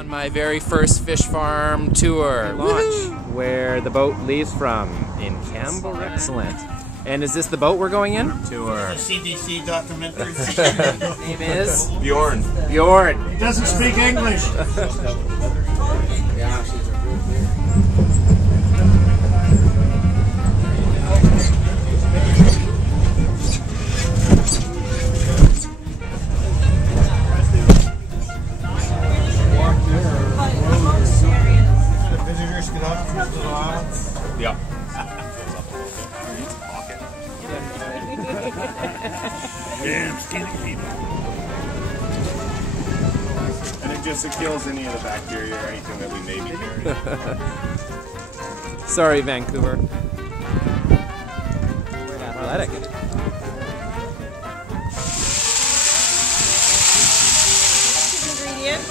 On my very first fish farm tour launch, where the boat leaves from in Campbell River. Excellent. And is this the boat we're going in? Tour. CDC documentary. His name is Bjorn. Bjorn. He doesn't speak English. Yeah. Damn skinny people. And it just kills any of the bacteria or anything that we may be carrying. Sorry, Vancouver. Athletic. Ingredient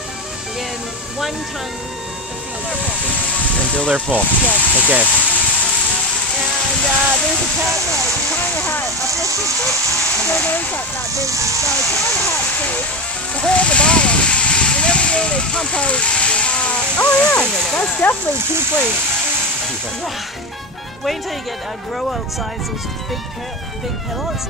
in 1 ton Until they're full. Yes. Okay. And there's a China hat uplifting stick. So there's that big China hat steak to hold the bottom. And every day they pump out. Oh yeah, that's definitely cheaply. Yeah. Wait until you get grow out size those big pellets.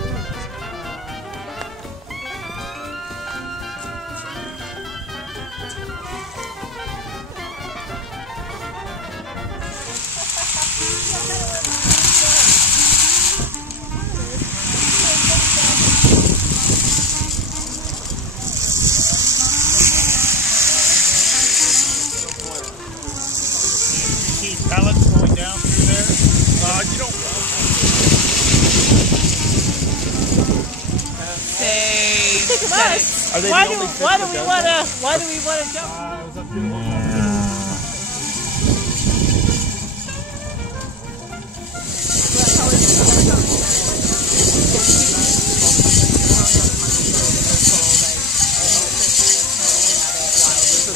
Pellets going down through there. You don't. Are they why do we want to jump?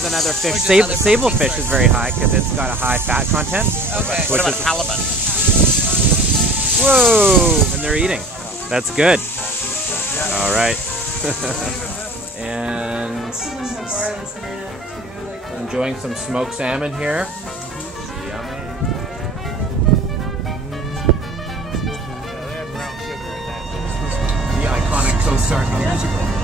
Another fish. Sable fish is very high because it's got a high fat content. Okay. What about halibut? Whoa! And they're eating. That's good. All right. And enjoying some smoked salmon here. Yummy. The iconic co-star years ago.